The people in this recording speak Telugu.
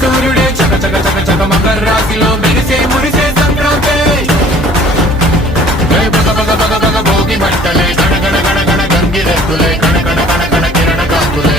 సూర్యుడే చక చక చక చక మకర రాశిలో మెరిసే మురిసే సంక్రాంతి బగ బగ బగ బగ భోగి మంటలే గణ గణ గణ గణ గంగిరెద్దులే కణ కణ కణ కణ కిరణ కాంతులే